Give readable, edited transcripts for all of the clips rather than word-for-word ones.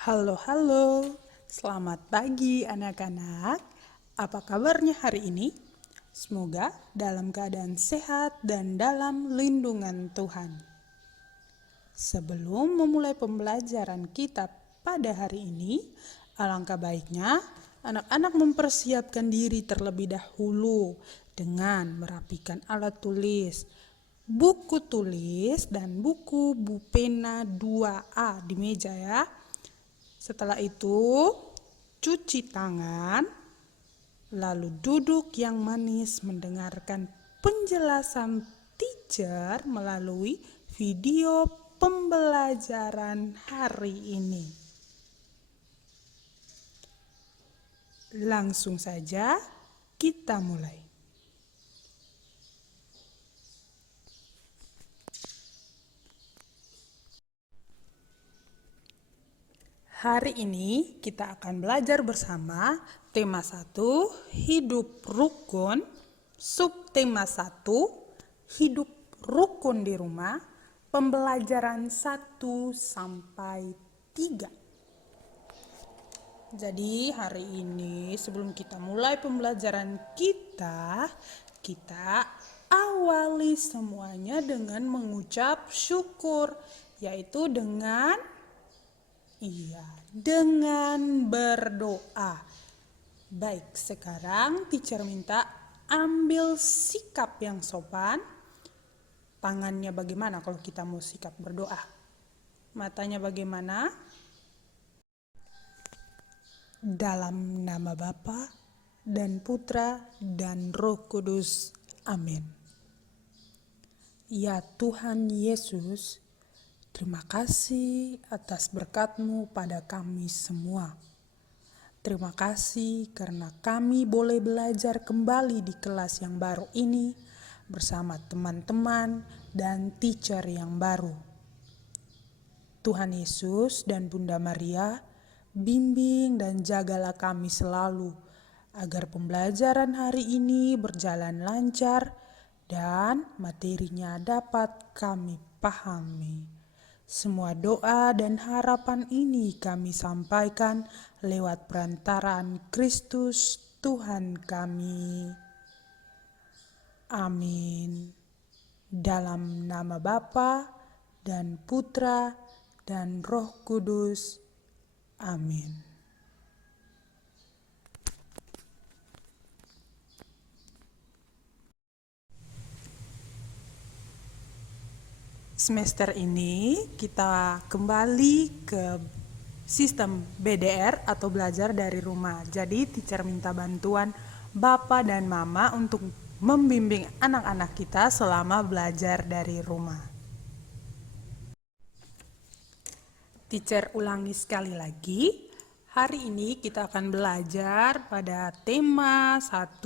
Halo, halo. Selamat pagi anak-anak. Apa kabarnya hari ini? Semoga dalam keadaan sehat dan dalam lindungan Tuhan. Sebelum memulai pembelajaran kita pada hari ini, alangkah baiknya anak-anak mempersiapkan diri terlebih dahulu dengan merapikan alat tulis, buku tulis, dan buku pena 2A di meja ya. Setelah itu, cuci tangan, lalu duduk yang manis mendengarkan penjelasan teacher melalui video pembelajaran hari ini. Langsung saja kita mulai. Hari ini kita akan belajar bersama tema 1, hidup rukun, subtema 1, hidup rukun di rumah, pembelajaran 1 sampai 3. Jadi hari ini sebelum kita mulai pembelajaran kita awali semuanya dengan mengucap syukur, yaitu dengan berdoa. Baik, sekarang teacher minta ambil sikap yang sopan. Tangannya bagaimana kalau kita mau sikap berdoa? Matanya bagaimana? Dalam nama Bapa dan Putra dan Roh Kudus. Amin. Ya Tuhan Yesus, terima kasih atas berkat-Mu pada kami semua. Terima kasih karena kami boleh belajar kembali di kelas yang baru ini bersama teman-teman dan teacher yang baru. Tuhan Yesus dan Bunda Maria, bimbing dan jagalah kami selalu agar pembelajaran hari ini berjalan lancar dan materinya dapat kami pahami. Semua doa dan harapan ini kami sampaikan lewat perantaraan Kristus Tuhan kami. Amin. Dalam nama Bapa dan Putra dan Roh Kudus. Amin. Semester ini kita kembali ke sistem BDR atau belajar dari rumah. Jadi teacher minta bantuan Bapak dan Mama untuk membimbing anak-anak kita selama belajar dari rumah. Teacher ulangi sekali lagi. Hari ini kita akan belajar pada tema 1,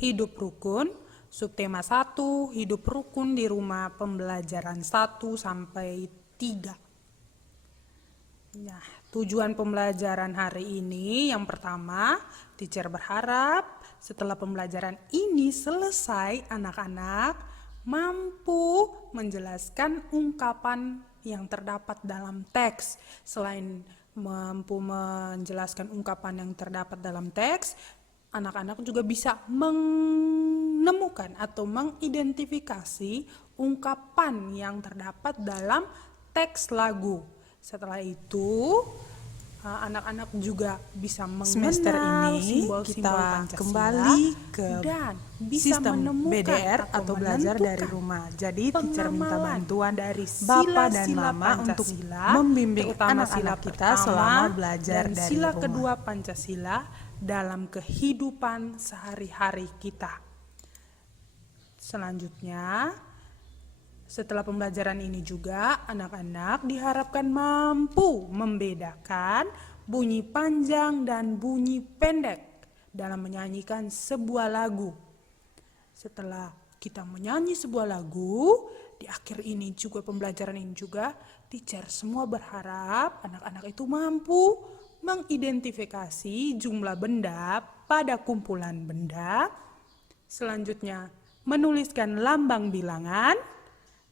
hidup rukun. Subtema 1, hidup rukun di rumah, pembelajaran 1 sampai 3. Nah, tujuan pembelajaran hari ini yang pertama, teacher berharap setelah pembelajaran ini selesai, anak-anak mampu menjelaskan ungkapan yang terdapat dalam teks. Selain mampu menjelaskan ungkapan yang terdapat dalam teks, anak-anak juga bisa menemukan atau mengidentifikasi ungkapan yang terdapat dalam teks lagu. Setelah itu, anak-anak juga bisa mengenal simbol-simbol Pancasila kembali ke dan bisa sistem menemukan BDR atau belajar dari rumah. Jadi teacher minta bantuan dari Bapak dan Mama untuk membimbing anak-anak kita selama belajar dan dari sila rumah. kedua Pancasila dalam kehidupan sehari-hari kita. Selanjutnya, setelah pembelajaran ini juga anak-anak diharapkan mampu membedakan bunyi panjang dan bunyi pendek dalam menyanyikan sebuah lagu. Setelah kita menyanyi sebuah lagu, di akhir ini juga pembelajaran ini juga teacher semua berharap anak-anak itu mampu mengidentifikasi jumlah benda pada kumpulan benda. Selanjutnya, menuliskan lambang bilangan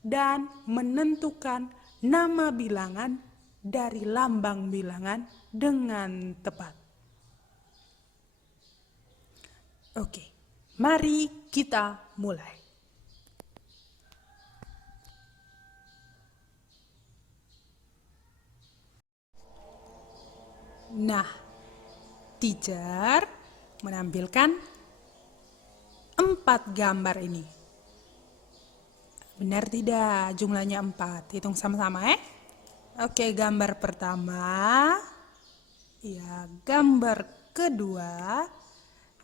dan menentukan nama bilangan dari lambang bilangan dengan tepat. Oke, mari kita mulai. Nah, teacher menampilkan 4 gambar ini. Benar tidak? Jumlahnya 4. Hitung sama-sama ya. Oke, gambar pertama. Ya, gambar kedua.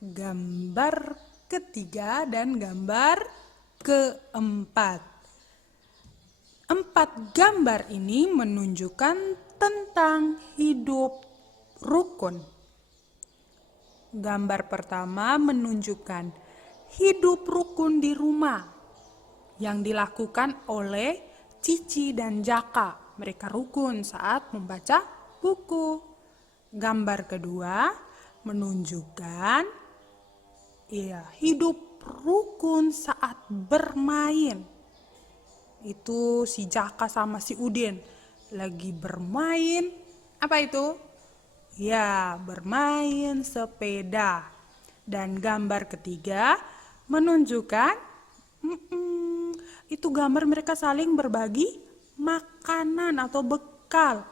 Gambar ketiga dan gambar keempat. 4 gambar ini menunjukkan tentang hidup rukun. Gambar pertama menunjukkan hidup rukun di rumah yang dilakukan oleh Cici dan Jaka. Mereka rukun saat membaca buku. Gambar kedua menunjukkan hidup rukun saat bermain. Itu si Jaka sama si Udin lagi bermain. Apa itu? Ya, bermain sepeda. Dan gambar ketiga menunjukkan itu gambar mereka saling berbagi makanan atau bekal.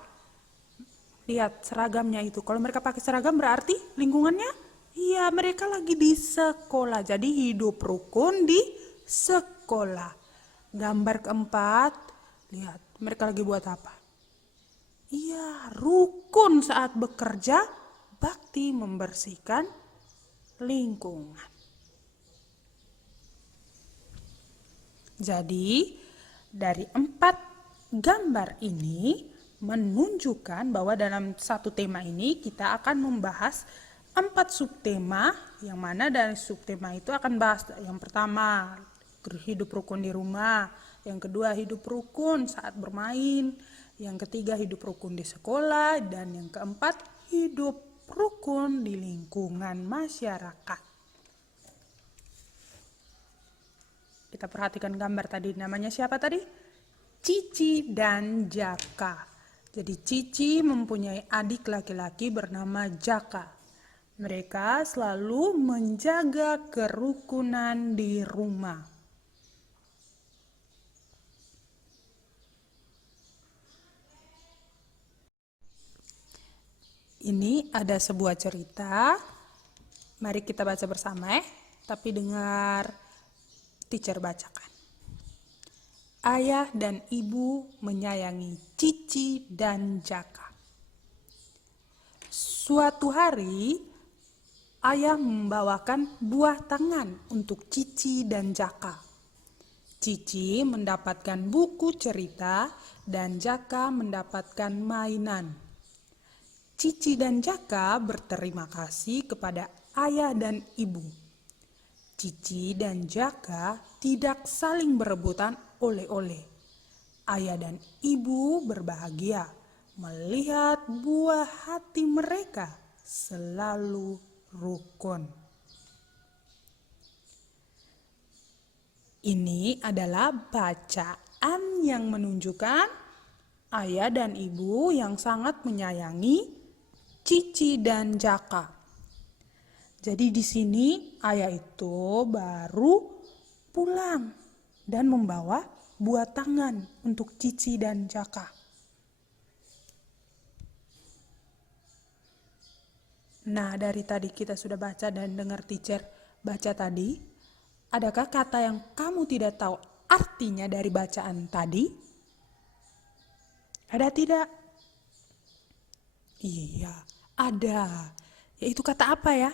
Lihat seragamnya itu. Kalau mereka pakai seragam berarti lingkungannya, iya mereka lagi di sekolah. Jadi hidup rukun di sekolah. Gambar keempat, lihat mereka lagi buat apa? Iya, rukun saat bekerja bakti membersihkan lingkungan. Jadi, dari 4 gambar ini menunjukkan bahwa dalam satu tema ini kita akan membahas 4 subtema, yang mana dari subtema itu akan bahas yang pertama, hidup rukun di rumah, yang kedua hidup rukun saat bermain, yang ketiga hidup rukun di sekolah, dan yang keempat hidup rukun di lingkungan masyarakat. Kita perhatikan gambar tadi, namanya siapa tadi? Cici dan Jaka. Jadi Cici mempunyai adik laki-laki bernama Jaka. Mereka selalu menjaga kerukunan di rumah. Ini ada sebuah cerita. Mari kita baca bersama ya. Tapi dengar teacher bacakan. Ayah dan ibu menyayangi Cici dan Jaka. Suatu hari, ayah membawakan buah tangan untuk Cici dan Jaka. Cici mendapatkan buku cerita dan Jaka mendapatkan mainan. Cici dan Jaka berterima kasih kepada ayah dan ibu. Cici dan Jaka tidak saling berebutan oleh-oleh. Ayah dan ibu berbahagia melihat buah hati mereka selalu rukun. Ini adalah bacaan yang menunjukkan ayah dan ibu yang sangat menyayangi Cici dan Jaka. Jadi di sini ayah itu baru pulang dan membawa buah tangan untuk Cici dan Jaka. Nah, dari tadi kita sudah baca dan dengar teacher baca tadi. Adakah kata yang kamu tidak tahu artinya dari bacaan tadi? Ada tidak? Iya, ada. Yaitu kata apa ya?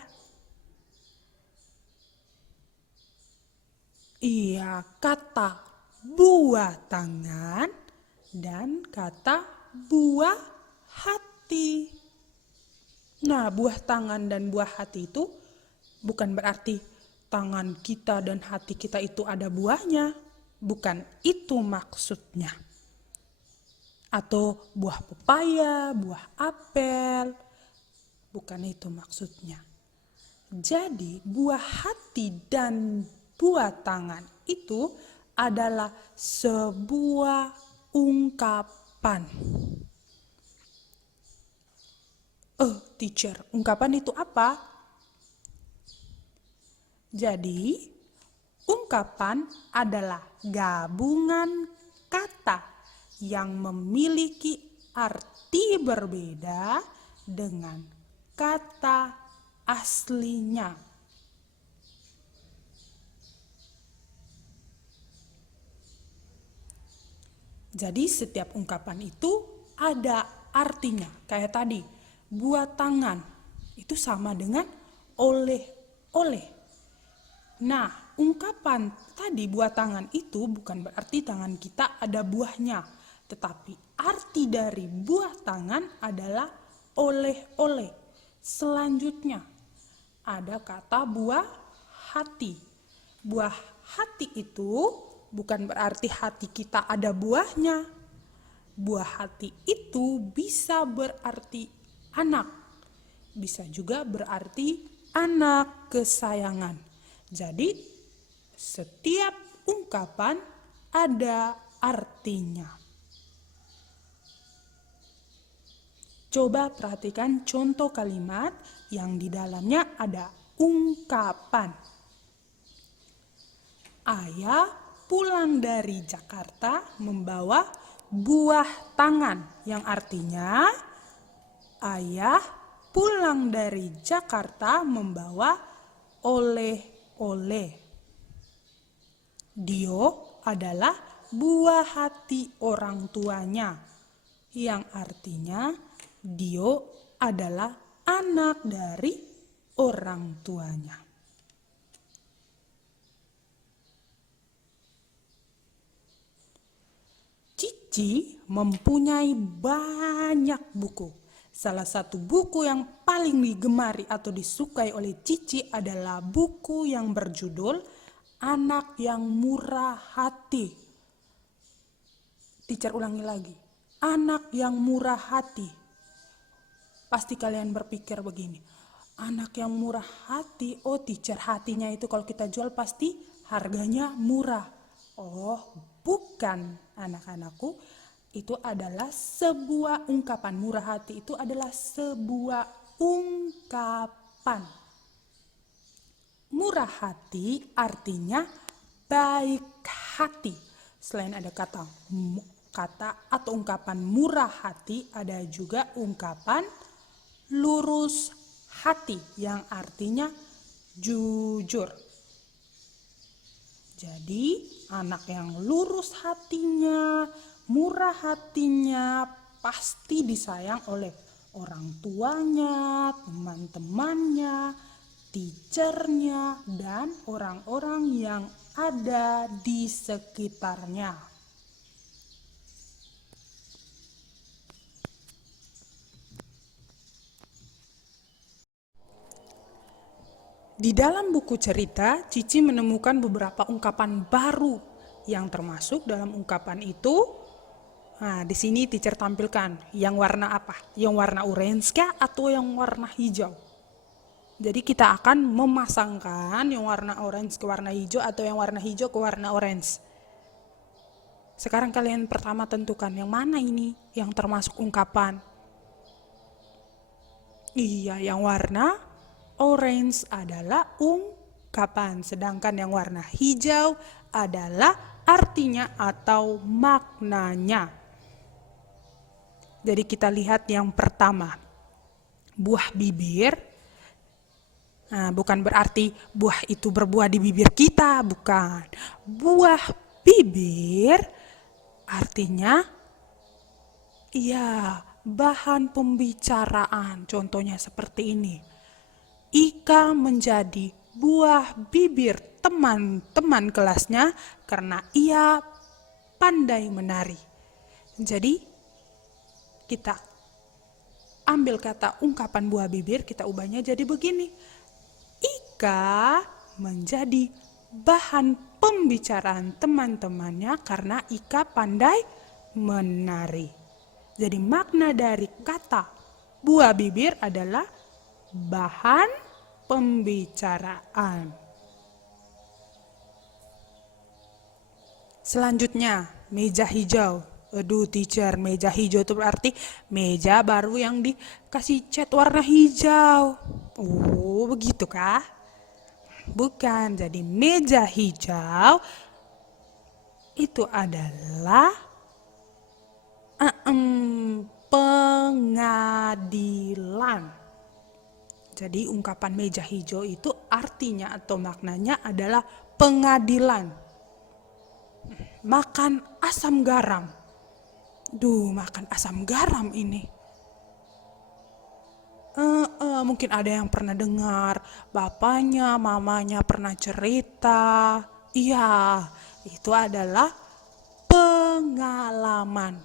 Iya, kata buah tangan dan kata buah hati. Nah, buah tangan dan buah hati itu bukan berarti tangan kita dan hati kita itu ada buahnya. Bukan itu maksudnya. Atau buah pepaya, buah apel. Bukan itu maksudnya. Jadi buah hati dan buah tangan itu adalah sebuah ungkapan. Teacher, ungkapan itu apa? Jadi, ungkapan adalah gabungan kata yang memiliki arti berbeda dengan kata aslinya. Jadi setiap ungkapan itu ada artinya. Kayak tadi, buah tangan itu sama dengan oleh-oleh. Nah, ungkapan tadi buah tangan itu bukan berarti tangan kita ada buahnya, tetapi arti dari buah tangan adalah oleh-oleh. Selanjutnya, ada kata buah hati. Buah hati itu bukan berarti hati kita ada buahnya. Buah hati itu bisa berarti anak. Bisa juga berarti anak kesayangan. Jadi, setiap ungkapan ada artinya. Coba perhatikan contoh kalimat yang di dalamnya ada ungkapan. Ayah pulang dari Jakarta membawa buah tangan, yang artinya ayah pulang dari Jakarta membawa oleh-oleh. Dio adalah buah hati orang tuanya, yang artinya Dio adalah anak dari orang tuanya. Cici mempunyai banyak buku. Salah satu buku yang paling digemari atau disukai oleh Cici adalah buku yang berjudul Anak yang Murah Hati. Teacher ulangi lagi. Anak yang murah hati. Pasti kalian berpikir begini. Anak yang murah hati, oh teacher, hatinya itu kalau kita jual pasti harganya murah. Oh, bukan anak-anakku. Itu adalah sebuah ungkapan. Murah hati itu adalah sebuah ungkapan. Murah hati artinya baik hati. Selain ada kata atau ungkapan murah hati, ada juga ungkapan lurus hati yang artinya jujur. Jadi anak yang lurus hatinya, murah hatinya pasti disayang oleh orang tuanya, teman-temannya, teachernya, dan orang-orang yang ada di sekitarnya. Di dalam buku cerita, Cici menemukan beberapa ungkapan baru yang termasuk dalam ungkapan itu. Nah, di sini teacher tampilkan yang warna apa? Yang warna orange kah atau yang warna hijau? Jadi kita akan memasangkan yang warna orange ke warna hijau atau yang warna hijau ke warna orange. Sekarang kalian pertama tentukan yang mana ini yang termasuk ungkapan. Iya, yang warna orange adalah ungkapan, sedangkan yang warna hijau adalah artinya atau maknanya. Jadi kita lihat yang pertama, buah bibir. Nah, bukan berarti buah itu berbuah di bibir kita, bukan. Buah bibir artinya ya bahan pembicaraan. Contohnya seperti ini. Ika menjadi buah bibir teman-teman kelasnya karena ia pandai menari. Jadi kita ambil kata ungkapan buah bibir, kita ubahnya jadi begini. Ika menjadi bahan pembicaraan teman-temannya karena Ika pandai menari. Jadi makna dari kata buah bibir adalah bahan pembicaraan. Selanjutnya, meja hijau. Aduh teacher, meja hijau itu berarti meja baru yang dikasih cat warna hijau. Oh, begitu kah? Bukan, jadi meja hijau itu adalah pengadilan. Jadi ungkapan meja hijau itu artinya atau maknanya adalah pengadilan. Makan asam garam. Duh, makan asam garam ini. Mungkin ada yang pernah dengar, bapaknya, mamanya pernah cerita. Iya, itu adalah pengalaman.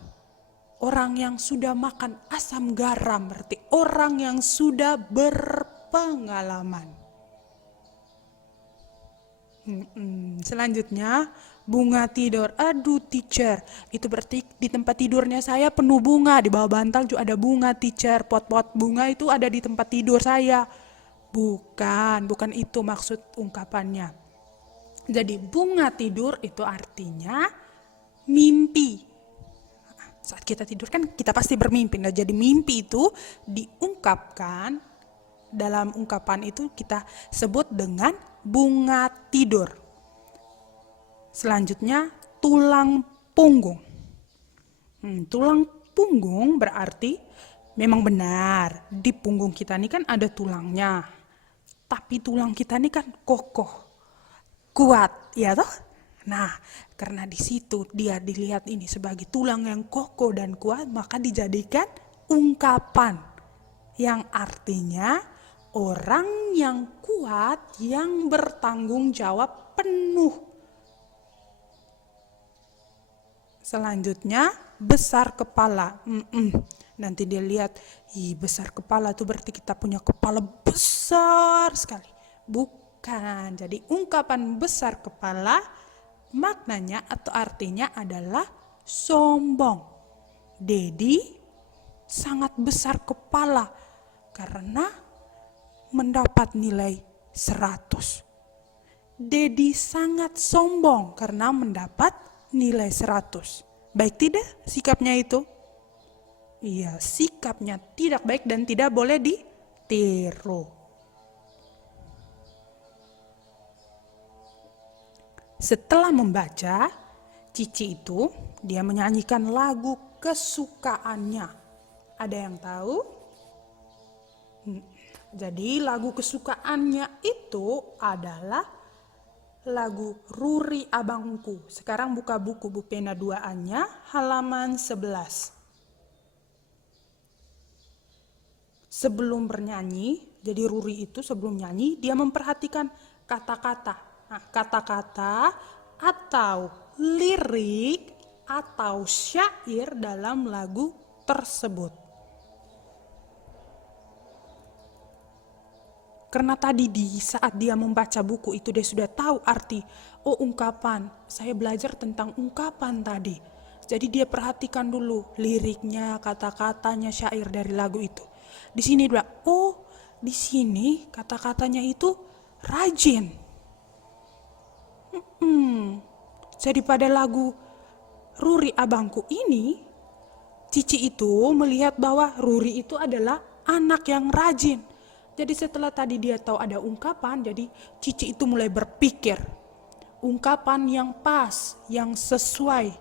Orang yang sudah makan asam garam berarti orang yang sudah berpengalaman. Selanjutnya, bunga tidur. Aduh teacher, itu berarti di tempat tidurnya saya penuh bunga. Di bawah bantal juga ada bunga teacher. Pot-pot bunga itu ada di tempat tidur saya. Bukan itu maksud ungkapannya. Jadi bunga tidur itu artinya mimpi. Saat kita tidur kan kita pasti bermimpi. Nah, jadi mimpi itu diungkapkan dalam ungkapan itu kita sebut dengan bunga tidur. Selanjutnya tulang punggung. Tulang punggung berarti memang benar di punggung kita ini kan ada tulangnya. Tapi tulang kita ini kan kokoh, kuat, ya toh? Nah, karena di situ dia dilihat ini sebagai tulang yang kokoh dan kuat, maka dijadikan ungkapan yang artinya orang yang kuat yang bertanggung jawab penuh. Selanjutnya besar kepala. Nanti dia lihat, besar kepala itu berarti kita punya kepala besar sekali. Bukan, jadi ungkapan besar kepala maknanya atau artinya adalah sombong. Dedi sangat besar kepala karena mendapat nilai 100. Dedi sangat sombong karena mendapat nilai 100. Baik tidak sikapnya itu? Iya, sikapnya tidak baik dan tidak boleh ditiru. Setelah membaca, Cici itu dia menyanyikan lagu kesukaannya. Ada yang tahu? Jadi lagu kesukaannya itu adalah lagu Ruri Abangku. Sekarang buka buku Bu Pena 2A-nya halaman 11. Sebelum bernyanyi, jadi Ruri itu sebelum nyanyi dia memperhatikan kata-kata. Nah, kata-kata atau lirik atau syair dalam lagu tersebut. Karena tadi di saat dia membaca buku itu dia sudah tahu arti, ungkapan. Saya belajar tentang ungkapan tadi. Jadi dia perhatikan dulu liriknya, kata-katanya, syair dari lagu itu. Di sini dia, di sini kata-katanya itu rajin. Jadi pada lagu Ruri Abangku ini, Cici itu melihat bahwa Ruri itu adalah anak yang rajin. Jadi setelah tadi dia tahu ada ungkapan, jadi Cici itu mulai berpikir. Ungkapan yang pas, yang sesuai,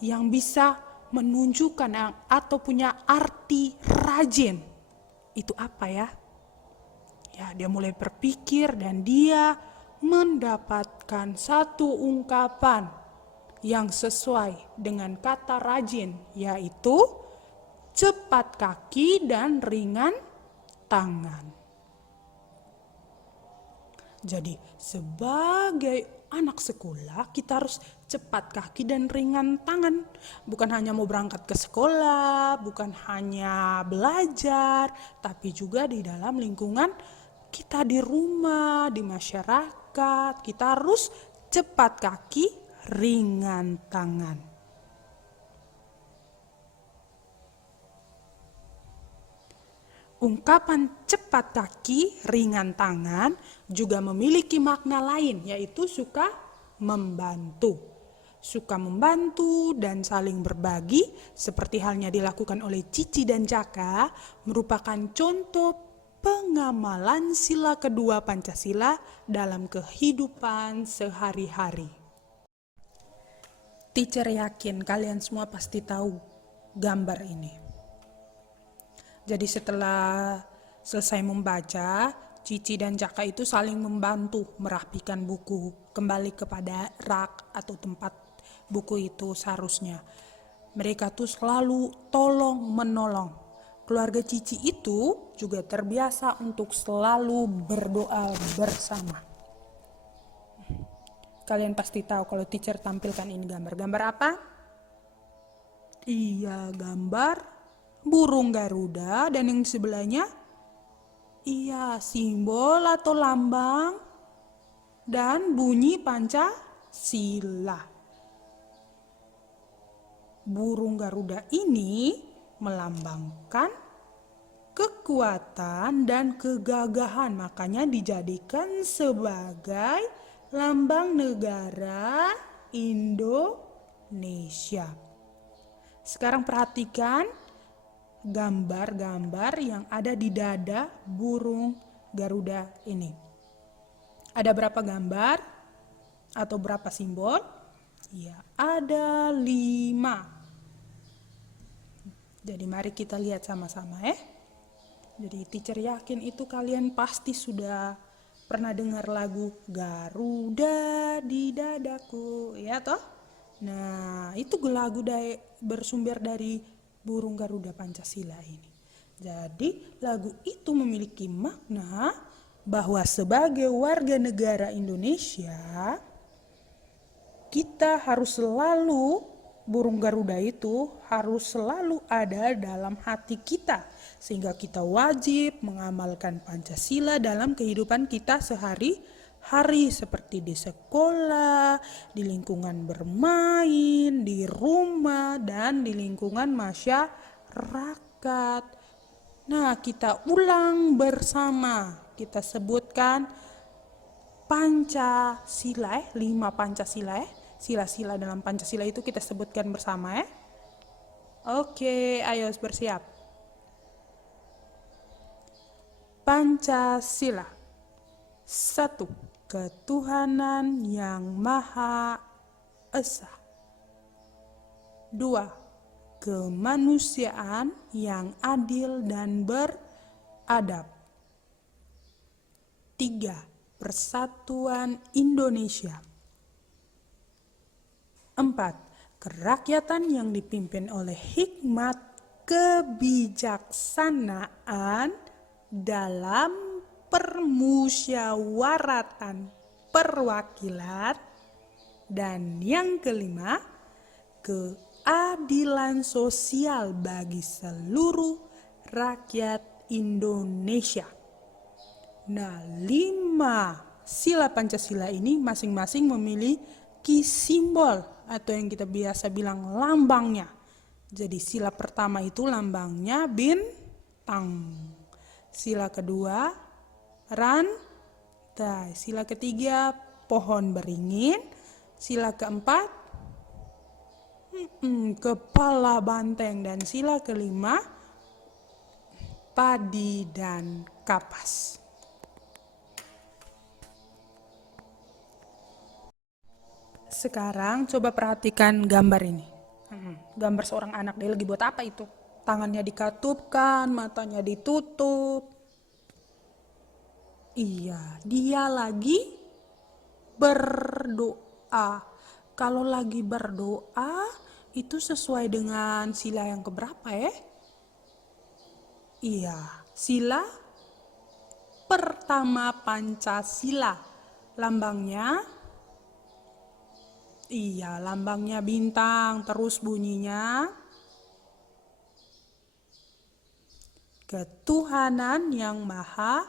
yang bisa menunjukkan atau punya arti rajin. Itu apa ya? Ya, dia mulai berpikir dan dia mendapatkan satu ungkapan yang sesuai dengan kata rajin, yaitu cepat kaki dan ringan tangan. Jadi sebagai anak sekolah kita harus cepat kaki dan ringan tangan. Bukan hanya mau berangkat ke sekolah, bukan hanya belajar, tapi juga di dalam lingkungan kita di rumah, di masyarakat. Kita harus cepat kaki, ringan tangan. Ungkapan cepat kaki, ringan tangan juga memiliki makna lain, yaitu suka membantu. suka membantu dan saling berbagi seperti halnya dilakukan oleh Cici dan Caka merupakan contoh pengamalan sila kedua Pancasila dalam kehidupan sehari-hari. Teacher yakin kalian semua pasti tahu gambar ini. Jadi setelah selesai membaca, Cici dan Caka itu saling membantu merapikan buku kembali kepada rak atau tempat buku itu seharusnya. Mereka tuh selalu tolong menolong. Keluarga Cici itu juga terbiasa untuk selalu berdoa bersama. Kalian pasti tahu kalau teacher tampilkan ini gambar. Gambar apa? Iya, gambar burung Garuda, dan yang sebelahnya iya, simbol atau lambang dan bunyi Pancasila. Burung Garuda ini melambangkan kekuatan dan kegagahan, makanya dijadikan sebagai lambang negara Indonesia. Sekarang perhatikan gambar-gambar yang ada di dada burung Garuda ini. Ada berapa gambar atau berapa simbol? Ya, ada 5. Jadi mari kita lihat sama-sama ya. Jadi teacher yakin itu kalian pasti sudah pernah dengar lagu Garuda di dadaku, ya toh? Nah, itu lagu bersumber dari burung Garuda Pancasila ini. Jadi lagu itu memiliki makna bahwa sebagai warga negara Indonesia, kita harus selalu, burung Garuda itu harus selalu ada dalam hati kita, sehingga kita wajib mengamalkan Pancasila dalam kehidupan kita sehari-hari, seperti di sekolah, di lingkungan bermain, di rumah, dan di lingkungan masyarakat. Nah, kita ulang bersama, kita sebutkan Pancasila, 5 Pancasila sila-sila dalam Pancasila itu kita sebutkan bersama ya. Oke, ayo bersiap. Pancasila. 1. Ketuhanan yang Maha Esa. 2. Kemanusiaan yang adil dan beradab. 3. Persatuan Indonesia. 4. Kerakyatan yang dipimpin oleh hikmat kebijaksanaan dalam permusyawaratan perwakilan. Dan yang kelima, keadilan sosial bagi seluruh rakyat Indonesia. Nah, 5 sila Pancasila ini masing-masing memiliki simbol atau yang kita biasa bilang lambangnya. Jadi sila pertama itu lambangnya bintang. Sila kedua rantai. Sila ketiga pohon beringin. Sila keempat kepala banteng. Dan sila kelima padi dan kapas. Sekarang coba perhatikan gambar ini. Gambar seorang anak, dia lagi buat apa itu? Tangannya dikatupkan, matanya ditutup. Iya, dia lagi berdoa. Kalau lagi berdoa, itu sesuai dengan sila yang keberapa ya? Iya, sila pertama Pancasila. Lambangnya lambangnya bintang, terus bunyinya ketuhanan yang Maha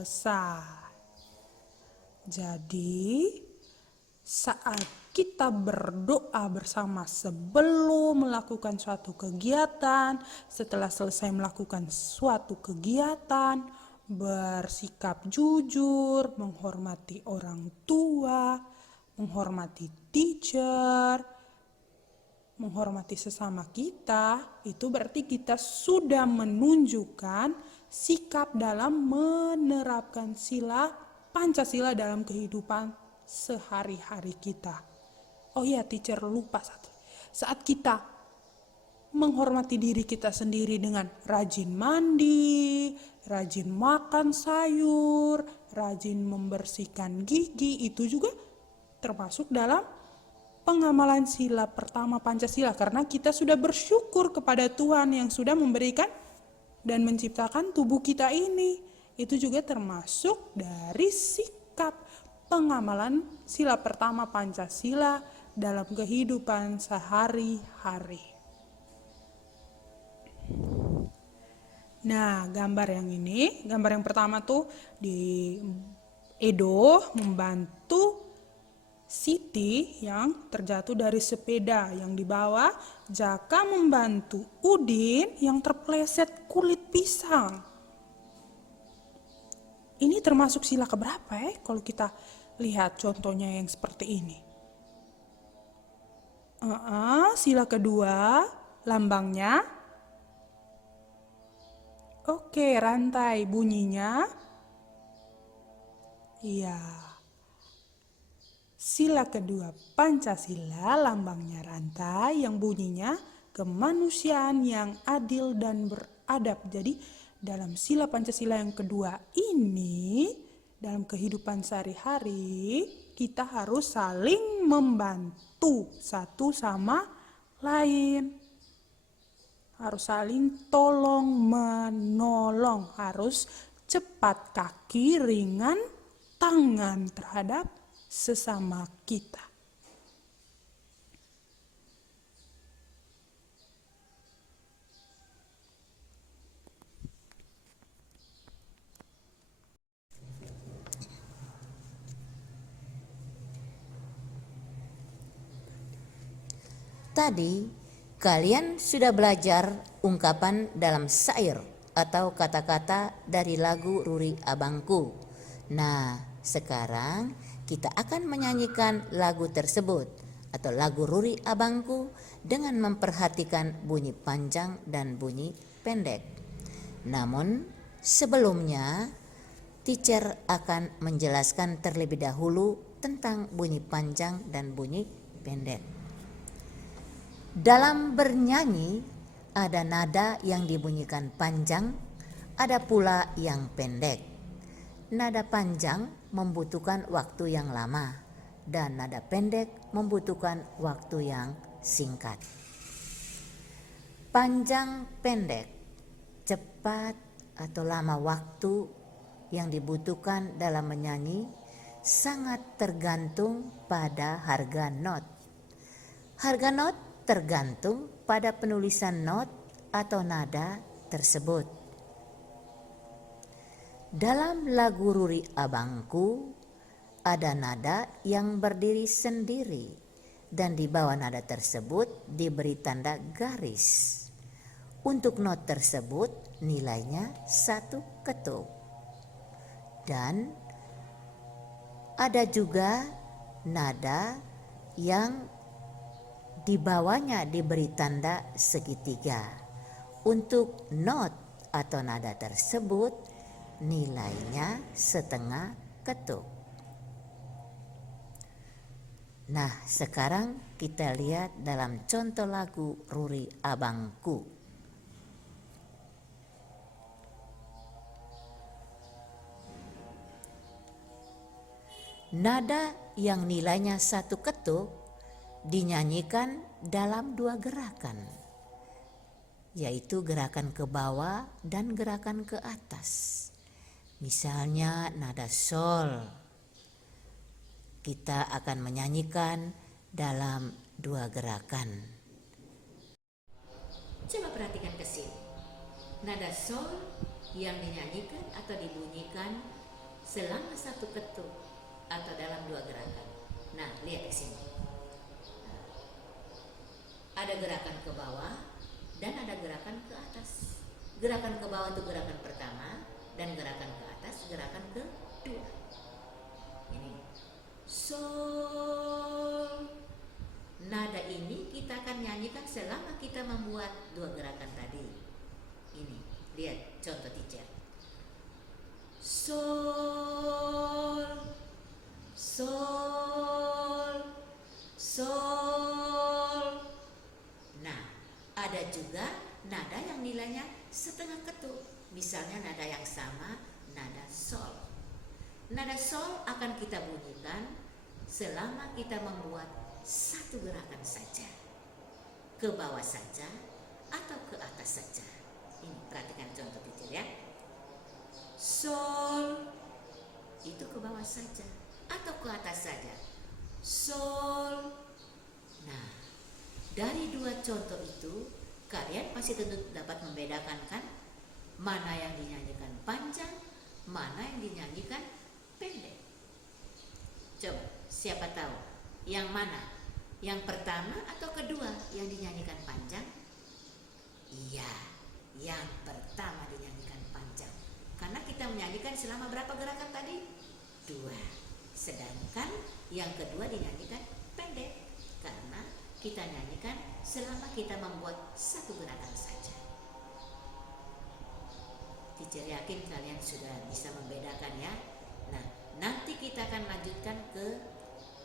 Esa. Jadi saat kita berdoa bersama sebelum melakukan suatu kegiatan, setelah selesai melakukan suatu kegiatan, bersikap jujur, menghormati orang tua, menghormati teacher, menghormati sesama kita, itu berarti kita sudah menunjukkan sikap dalam menerapkan sila Pancasila dalam kehidupan sehari-hari kita. Oh iya, teacher lupa satu. Saat kita menghormati diri kita sendiri dengan rajin mandi, rajin makan sayur, rajin membersihkan gigi, itu juga termasuk dalam pengamalan sila pertama Pancasila, karena kita sudah bersyukur kepada Tuhan yang sudah memberikan dan menciptakan tubuh kita ini. Itu juga termasuk dari sikap pengamalan sila pertama Pancasila dalam kehidupan sehari-hari. Nah, gambar yang ini, gambar yang pertama tuh di Edo membantu Siti yang terjatuh dari sepeda, yang dibawa Jaka membantu Udin yang terpeleset kulit pisang. Ini termasuk sila keberapa ya kalau kita lihat contohnya yang seperti ini? Sila kedua, lambangnya. Oke, rantai bunyinya. Iya. Sila kedua Pancasila, lambangnya rantai yang bunyinya kemanusiaan yang adil dan beradab. Jadi dalam sila Pancasila yang kedua ini, dalam kehidupan sehari-hari kita harus saling membantu satu sama lain. Harus saling tolong menolong, harus cepat kaki, ringan tangan terhadap sesama kita. Tadi kalian sudah belajar ungkapan dalam syair atau kata-kata dari lagu Ruri Abangku. Nah, sekarang kita akan menyanyikan lagu tersebut atau lagu Ruri Abangku dengan memperhatikan bunyi panjang dan bunyi pendek. Namun sebelumnya teacher akan menjelaskan terlebih dahulu tentang bunyi panjang dan bunyi pendek. Dalam bernyanyi ada nada yang dibunyikan panjang, ada pula yang pendek. Nada panjang membutuhkan waktu yang lama dan nada pendek membutuhkan waktu yang singkat. Panjang pendek, cepat atau lama waktu yang dibutuhkan dalam menyanyi sangat tergantung pada harga not. Harga not tergantung pada penulisan not atau nada tersebut. Dalam lagu Ruri Abangku ada nada yang berdiri sendiri dan di bawah nada tersebut diberi tanda garis. Untuk not tersebut nilainya 1 ketuk. Dan ada juga nada yang di bawahnya diberi tanda segitiga. Untuk not atau nada tersebut nilainya 1/2 ketuk. Nah, sekarang kita lihat dalam contoh lagu Ruri Abangku. Nada yang nilainya 1 ketuk dinyanyikan dalam 2 gerakan, yaitu gerakan ke bawah dan gerakan ke atas. Misalnya nada sol, kita akan menyanyikan dalam 2 gerakan. Coba perhatikan ke sini. Nada sol yang dinyanyikan atau dibunyikan selama 1 ketuk atau dalam 2 gerakan. Nah, lihat di sini. Ada gerakan ke bawah dan ada gerakan ke atas. Gerakan ke bawah itu gerakan pertama dan gerakan ke atas gerakan kedua. Ini sol. Nada ini kita akan nyanyikan selama kita membuat dua gerakan tadi. Ini, lihat contoh teacher. Sol, sol, sol. Nah, ada juga nada yang nilainya setengah ketuk. Misalnya nada yang sama, nada sol. Nada sol akan kita bunyikan selama kita membuat satu gerakan saja. Ke bawah saja atau ke atas saja. Ini perhatikan contoh teacher ya. Sol itu ke bawah saja atau ke atas saja. Sol. Nah, dari dua contoh itu kalian pasti tentu dapat membedakan kan mana yang dinyanyikan panjang, mana yang dinyanyikan pendek. Coba, siapa tahu yang mana? Yang pertama atau kedua yang dinyanyikan panjang? Iya, yang pertama dinyanyikan panjang. Karena kita menyanyikan selama berapa gerakan tadi? 2. Sedangkan yang kedua dinyanyikan pendek. Karena kita nyanyikan selama kita membuat satu gerakan saja. Teacher yakin kalian sudah bisa membedakan ya. Nah, nanti kita akan lanjutkan ke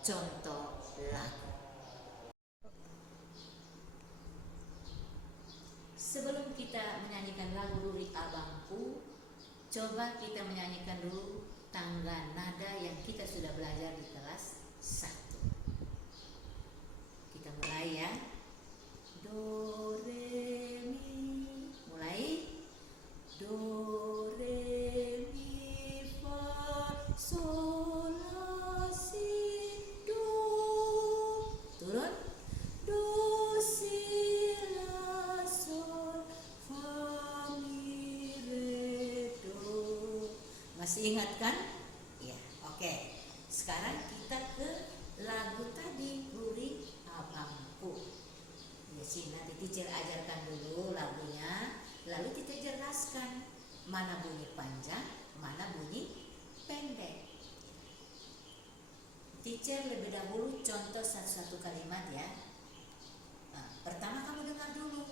contoh lagu. Sebelum kita menyanyikan lagu Ruri Abangku, coba kita menyanyikan dulu tangga nada yang kita sudah belajar di kelas 1. Kita mulai ya. Do, re, mi. Mulai. Do, re, mi, fa, sol, la, si, do. Turun. Do, si, la, sol, fa, mi, re, do. Masih ingat kan? Ya, oke. Sekarang kita ke lagu tadi, Ruri Abangku. Di sini nanti teacher ajarkan dulu lagunya, lalu kita jelaskan mana bunyi panjang, mana bunyi pendek. Teacher lebih dahulu contoh satu-satu kalimat ya. Nah, pertama kamu dengar dulu,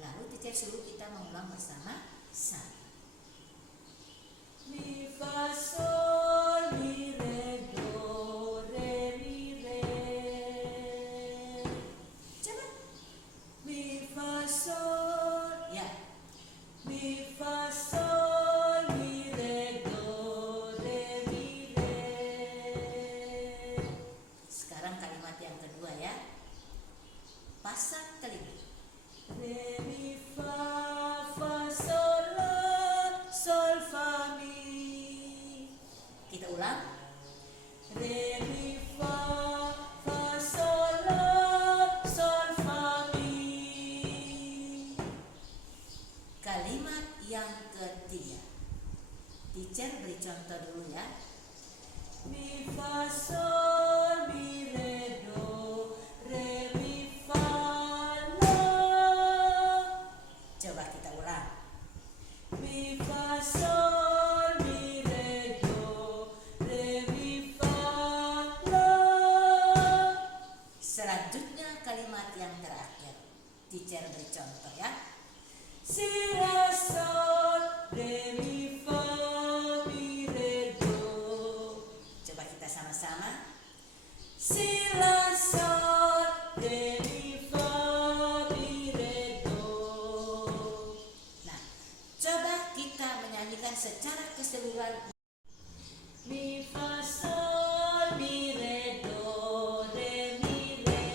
lalu teacher suruh kita mengulang bersama-sama. Mi, fa, sol, mi, re, do, re, mi, re. Coba. Mi, fa, sol. Ya. Mi, fa, sol, mi, re, do, re, mi, re. Sekarang kalimat yang kedua ya. Pasang kalimat. Re, mi, fa, sol, la, sol, fa, mi. Kita ulang. Re, mi, fa, sol, la, sol, fa, mi. Kalimat yang ketiga. Teacher beri contoh dulu ya. Mi, fa, sol, mi, re, do, re, mi, fa, la. Coba kita ulang. Mi, fa, sol, mi, re, do, re, mi, fa, la. Selanjutnya kalimat yang terakhir. Teacher beri contoh ya. Si, la, sol, re, mi, fa, mi, re, do. Coba kita sama-sama. Si, la, sol, re, mi, fa, mi, re, do. Nah, coba kita menyanyikan secara keseluruhan. Mi, fa, sol, mi, re, do, re, mi, re.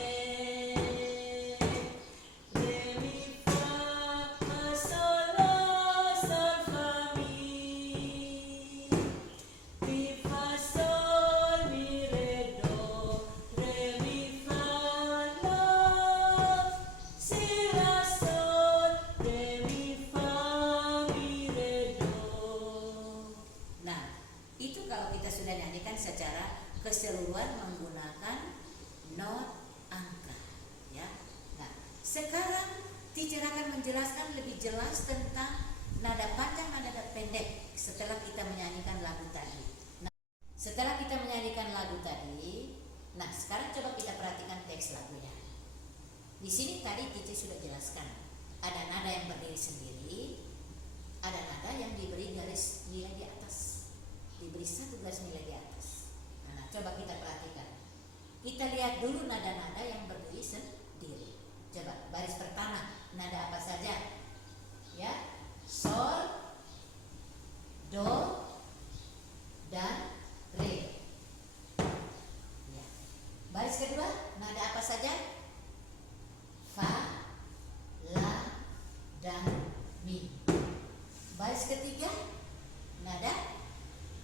Re, mi, fa, sol, la, sol, fa, mi. Mi, fa, sol, mi, re, do, re, mi, fa, la. Si, la, sol, re, mi, fa, mi, re, do. Nah, itu kalau kita sudah nyanyikan secara keseluruhan menggunakan not angka ya. Nah, sekarang teacher akan menjelaskan lebih jelas tentang nada panjang dan nada pendek setelah kita menyanyikan lagu tadi. Nah, Setelah kita menyanyikan lagu tadi, nah sekarang coba kita perhatikan teks lagunya. Di sini tadi Cici sudah jelaskan, ada nada yang berdiri sendiri, ada nada yang diberi garis nilai di atas, diberi satu garis nilai di atas. Nah, coba kita perhatikan. Kita lihat dulu nada-nada yang berdiri sendiri. Coba baris pertama, nada apa saja? Ya, sol, do, dan re. Ya. Baris kedua, nada apa saja? Fa, la, dan mi. Baris ketiga, nada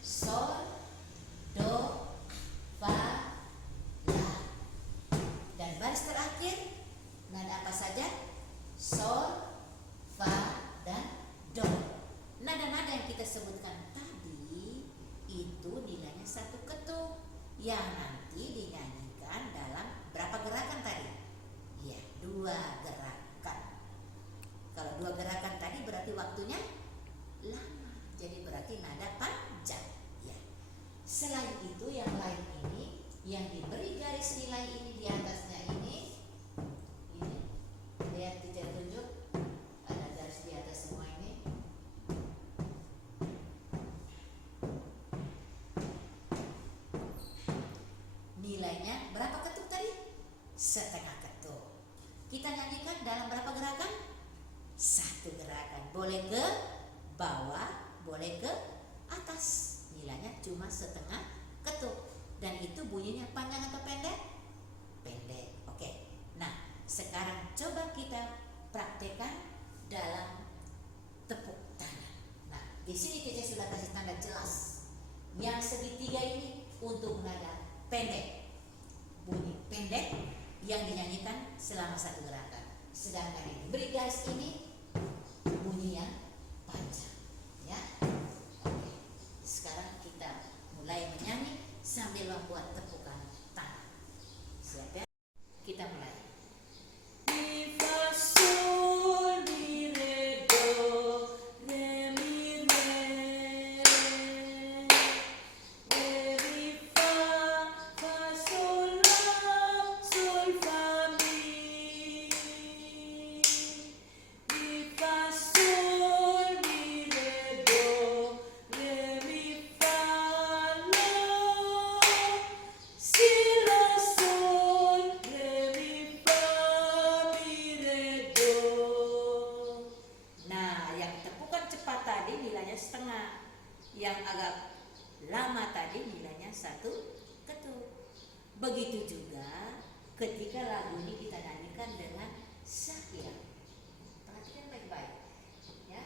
sol, do, fa, la. Dan baris terakhir, nada apa saja? Sol, fa, dan do. Nada-nada yang kita sebutkan tadi itu nilainya satu ketuk yang nanti dinyanyikan dalam berapa gerakan tadi? Ya, 2 gerakan. Kalau 2 gerakan tadi berarti waktunya lama, jadi berarti nada panjang. Ya. Selain itu yang lain ini, yang diberi garis nilai ini di atasnya ini lihat Cici tunjuk, ada garis di atas semua ini. Nilainya berapa ketuk tadi? Setengah ketuk. Kita nyanyikan dalam berapa gerakan? 1 gerakan. Boleh ke bawah, boleh ke atas. Nilainya cuma setengah ketuk. Dan itu bunyinya panjang atau pendek? Pendek. Oke. Nah, sekarang coba kita praktekkan dalam tepuk tangan. Nah, di sini kita sudah kasih tanda jelas. Yang segitiga ini untuk nada pendek, bunyi pendek yang dinyanyikan selama 1 gerakan. Sedangkan yang diberi garis ini bunyi yang panjang. Ya, oke. Sekarang kita mulai menyanyi sambil membuat tepukan tangan. Siap ya? Kita mulai. Mi fa sol mi re do re mi re mi fa sol la sol fa mi fa sol mi re do re mi fa la si la sol re mi fa mi re do. Nah, yang tepukan cepat tadi nilainya setengah, yang agak lama tadi nilainya 1 ketuk. Begitu juga ketika lagu ini kita nyanyikan dengan syair. Perhatikan baik-baik, ya.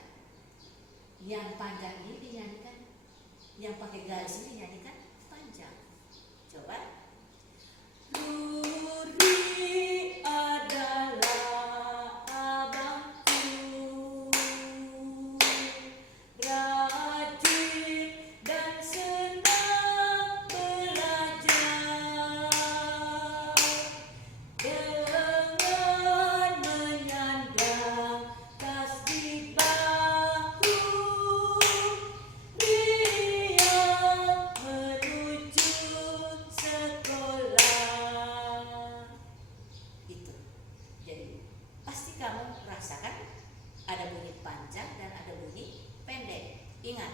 Yang panjang ini dinyanyikan, yang pakai garis ini dinyanyikan panjang. Coba. Ruri adalah abangku, rajin dan senang belajar, dengan menyandang tas di bahu, dia menuju sekolah. Itu. Jadi pasti kamu rasakan ada bunyi panjang dan ada bunyi pendek. Ingat,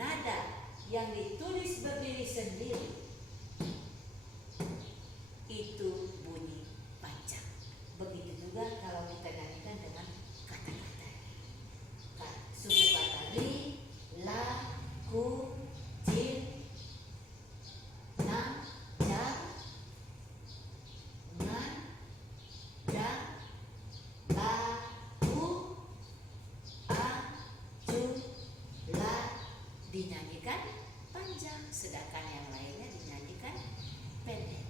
nada yang ditulis berdiri sendiri itu bunyi panjang. Begitu juga kalau kita nyanyikan dengan kata-kata. Suku kata li, la, ku, jin, na, ja, ngan, da, ba, u, a, ju, la dinyanyikan panjang, sedangkan yang lainnya dinyanyikan pendek.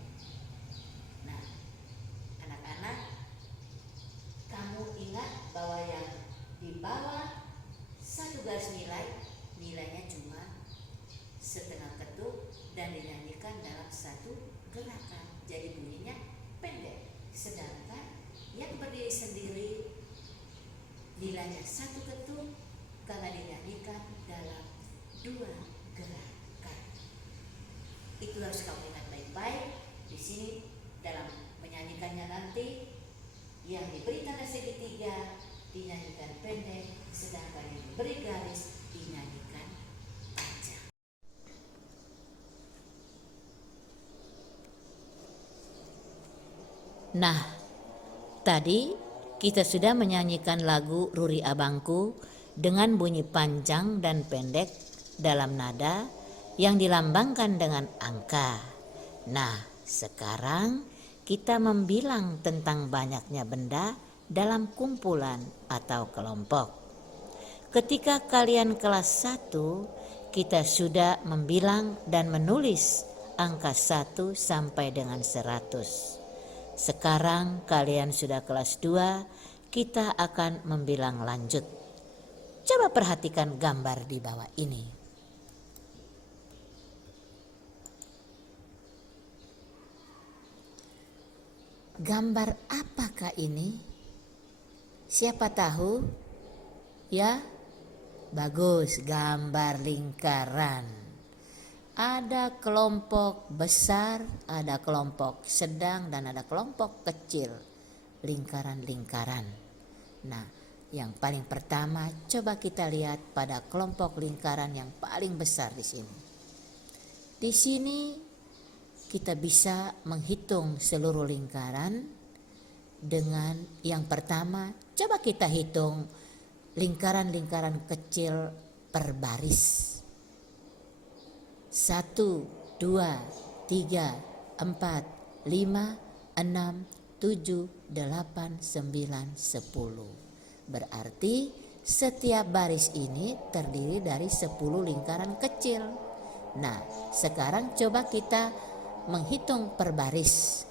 Nah, anak-anak, kamu ingat bahwa yang di bawah 1 garis nilai, nilainya cuma setengah ketuk dan dinyanyikan dalam 1 gerakan. Jadi bunyinya pendek. Sedangkan yang berdiri sendiri nilainya 1 ketuk karena dinyanyikan dalam 2 gerakan. Itu harus kamu ingat baik-baik. Di sini dalam menyanyikannya nanti yang diberi tanda segitiga dinyanyikan pendek, sedangkan yang diberi garis dinyanyikan panjang. Nah, tadi kita sudah menyanyikan lagu Ruri Abangku dengan bunyi panjang dan pendek dalam nada yang dilambangkan dengan angka. Nah, sekarang kita membilang tentang banyaknya benda dalam kumpulan atau kelompok. Ketika kalian kelas 1, kita sudah membilang dan menulis angka 1 sampai dengan 100. Sekarang kalian sudah kelas 2, kita akan membilang lanjut. Coba perhatikan gambar di bawah ini. Gambar apakah ini? Siapa tahu? Ya, bagus, gambar lingkaran. Ada kelompok besar, ada kelompok sedang, dan ada kelompok kecil. Lingkaran-lingkaran. Nah, yang paling pertama coba kita lihat pada kelompok lingkaran yang paling besar di sini. Di sini kita bisa menghitung seluruh lingkaran dengan yang pertama, coba kita hitung lingkaran-lingkaran kecil per baris. 1, 2, 3, 4, 5, 6, 7, 8, 9, 10. Berarti setiap baris ini terdiri dari 10 lingkaran kecil. Nah, sekarang coba kita menghitung per baris.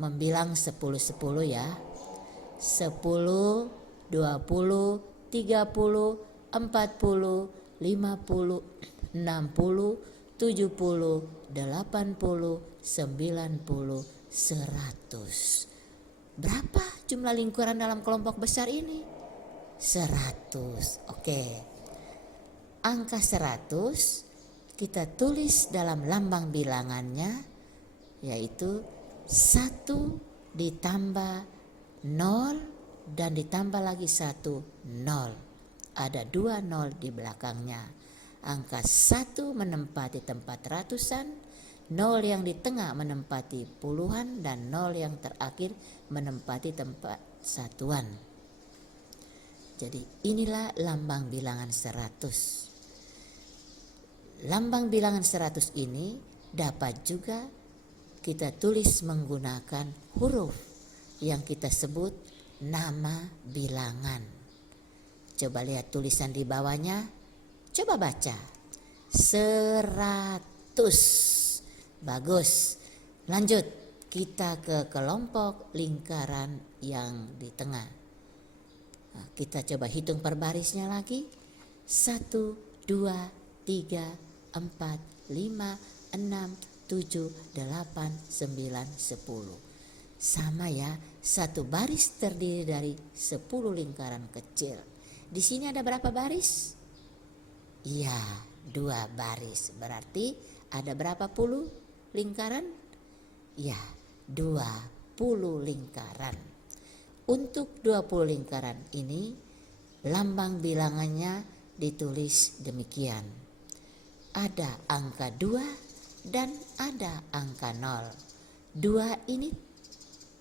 Membilang 10-10 ya. 10, 20, 30, 40, 50, 60, 70, 80, 90, 100. Berapa jumlah lingkaran dalam kelompok besar ini? 100. Oke. Angka 100 kita tulis dalam lambang bilangannya, yaitu 1 ditambah 0 dan ditambah lagi 1, 0. Ada 2 0 di belakangnya. Angka 1 menempati tempat ratusan, 0 yang di tengah menempati puluhan, dan 0 yang terakhir menempati tempat satuan. Jadi inilah lambang bilangan 100. Lambang bilangan 100 ini dapat juga kita tulis menggunakan huruf yang kita sebut nama bilangan. Coba lihat tulisan di bawahnya, coba baca. 100. Bagus. Lanjut, kita ke kelompok lingkaran yang di tengah. Nah, kita coba hitung per barisnya lagi. 1, 2, 3, 4, 5, 6, 7, 8, 9, 10. Sama ya, satu baris terdiri dari 10 lingkaran kecil. Di sini ada berapa baris? Iya, 2 baris. Berarti ada berapa puluh lingkaran? Ya, 20 lingkaran. Untuk 20 lingkaran ini, lambang bilangannya ditulis demikian. Ada angka 2 dan ada angka 0. 2 ini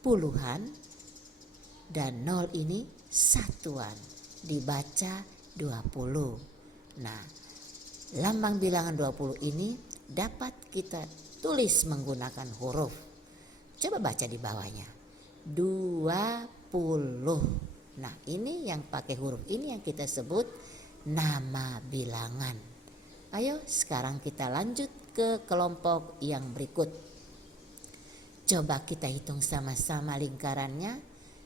puluhan dan 0 ini satuan. Dibaca 20. Nah, lambang bilangan 20 ini dapat kita tulis menggunakan huruf. Coba baca di bawahnya. 20. Nah, ini yang pakai huruf ini yang kita sebut nama bilangan. Ayo sekarang kita lanjut ke kelompok yang berikut. Coba kita hitung sama-sama lingkarannya.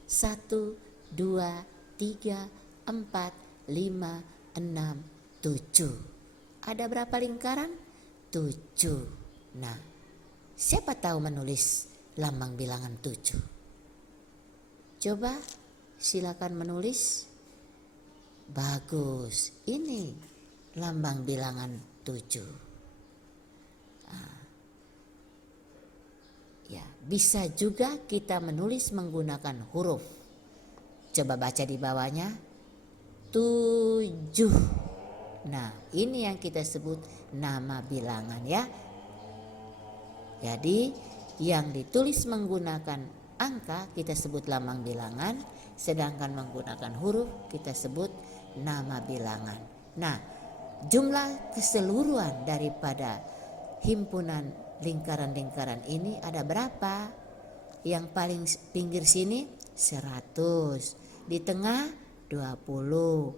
1, 2, 3, 4, 5, 6, 7. Ada berapa lingkaran? 7. Nah, siapa tahu menulis lambang bilangan 7? Coba silakan menulis. Bagus, ini lambang bilangan 7. Ya, bisa juga kita menulis menggunakan huruf. Coba baca di bawahnya, 7. Nah, ini yang kita sebut nama bilangan ya. Jadi, yang ditulis menggunakan angka kita sebut lambang bilangan, sedangkan menggunakan huruf kita sebut nama bilangan. Nah, jumlah keseluruhan daripada himpunan lingkaran-lingkaran ini ada berapa? Yang paling pinggir sini 100, di tengah 20,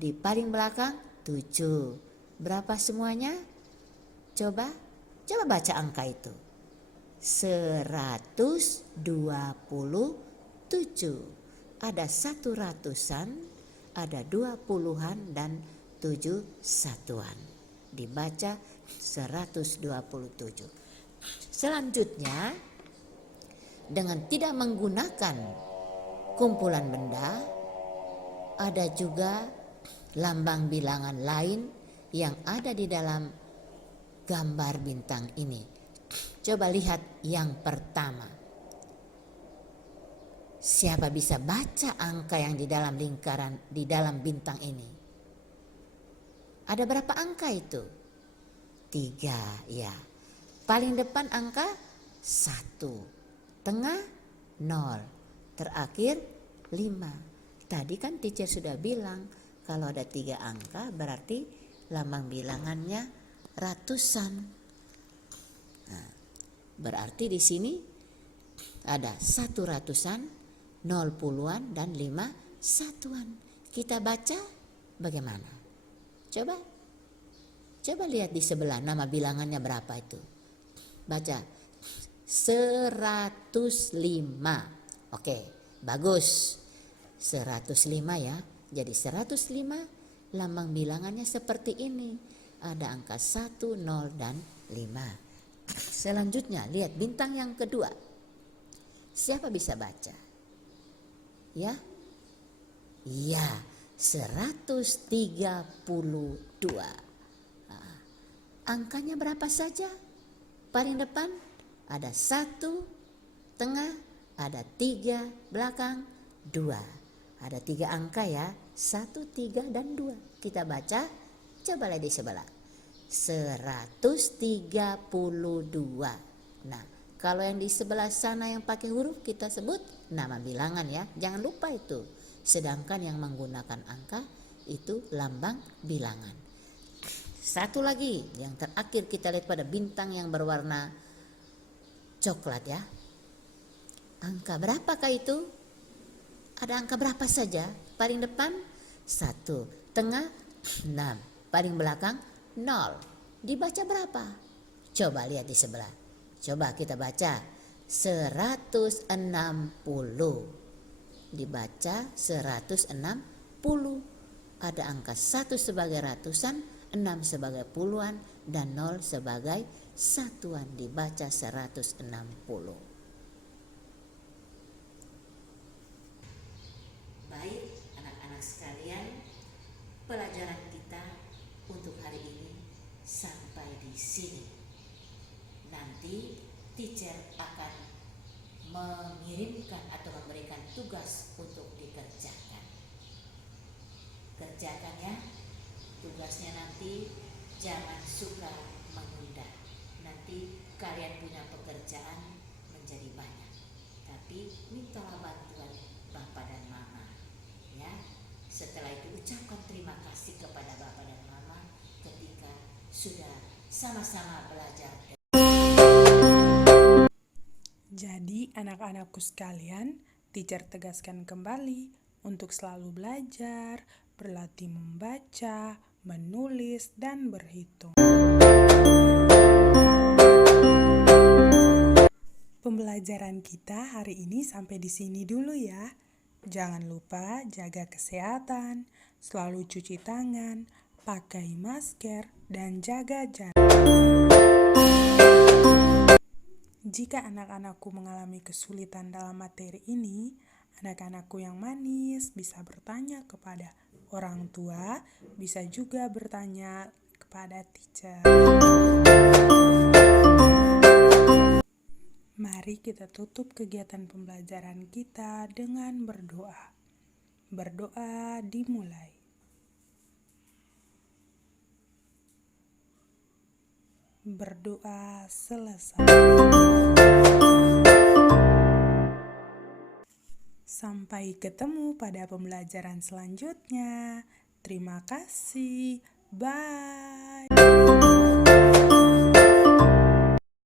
di paling belakang 7. Berapa semuanya? Coba baca angka itu. 127. Ada 1 ratusan, ada 2 puluhan dan 7 satuan. Dibaca 127. Selanjutnya, dengan tidak menggunakan kumpulan benda, ada juga lambang bilangan lain yang ada di dalam gambar bintang ini. Coba lihat yang pertama. Siapa bisa baca angka yang di dalam lingkaran, di dalam bintang ini? Ada berapa angka itu? 3, ya. Paling depan angka 1, tengah 0, terakhir 5. Tadi kan teacher sudah bilang kalau ada 3 angka berarti lambang bilangannya ratusan. Nah, berarti di sini ada 1 ratusan, 0 puluhan dan 5 satuan. Kita baca bagaimana? Coba lihat di sebelah nama bilangannya berapa itu. Baca 105. Oke, bagus. 105 ya. Jadi 105 lambang bilangannya seperti ini. Ada angka 1, 0 dan 5. Selanjutnya lihat bintang yang kedua. Siapa bisa baca? Ya? Iya, 132. Angkanya berapa saja? Paling depan ada 1, tengah ada 3, belakang 2. Ada 3 angka ya, 1, 3 dan 2. Kita baca, coba lihat di sebelah. 132. Nah, kalau yang di sebelah sana yang pakai huruf kita sebut nama bilangan ya. Jangan lupa itu. Sedangkan yang menggunakan angka itu lambang bilangan. Satu lagi, yang terakhir kita lihat pada bintang yang berwarna coklat ya. Angka berapakah itu? Ada angka berapa saja? Paling depan 1, tengah 6, paling belakang 0. Dibaca berapa? Coba lihat di sebelah. Coba kita baca 160. Dibaca 160. Ada angka 1 sebagai ratusan, 6 sebagai puluhan dan 0 sebagai satuan. Dibaca 160. Baik anak-anak sekalian, pelajaran kita untuk hari ini sampai di sini. Nanti teacher akan mengirimkan atau memberikan tugas untuk dikerjakan. Kerjakan ya. Tugasnya nanti jangan suka menunda. Nanti kalian punya pekerjaan menjadi banyak. Tapi mintalah bantuan Bapak dan Mama. Ya. Setelah itu ucapkan terima kasih kepada Bapak dan Mama ketika sudah sama-sama belajar. Jadi anak-anakku sekalian, teacher tegaskan kembali untuk selalu belajar, berlatih membaca, menulis, dan berhitung. Pembelajaran kita hari ini sampai di sini dulu ya. Jangan lupa jaga kesehatan, selalu cuci tangan, pakai masker, dan jaga jarak. Jika anak-anakku mengalami kesulitan dalam materi ini, anak-anakku yang manis bisa bertanya kepada orang tua, bisa juga bertanya kepada teacher. Mari kita tutup kegiatan pembelajaran kita dengan berdoa. Berdoa dimulai. Berdoa selesai. Sampai ketemu pada pembelajaran selanjutnya. Terima kasih. Bye.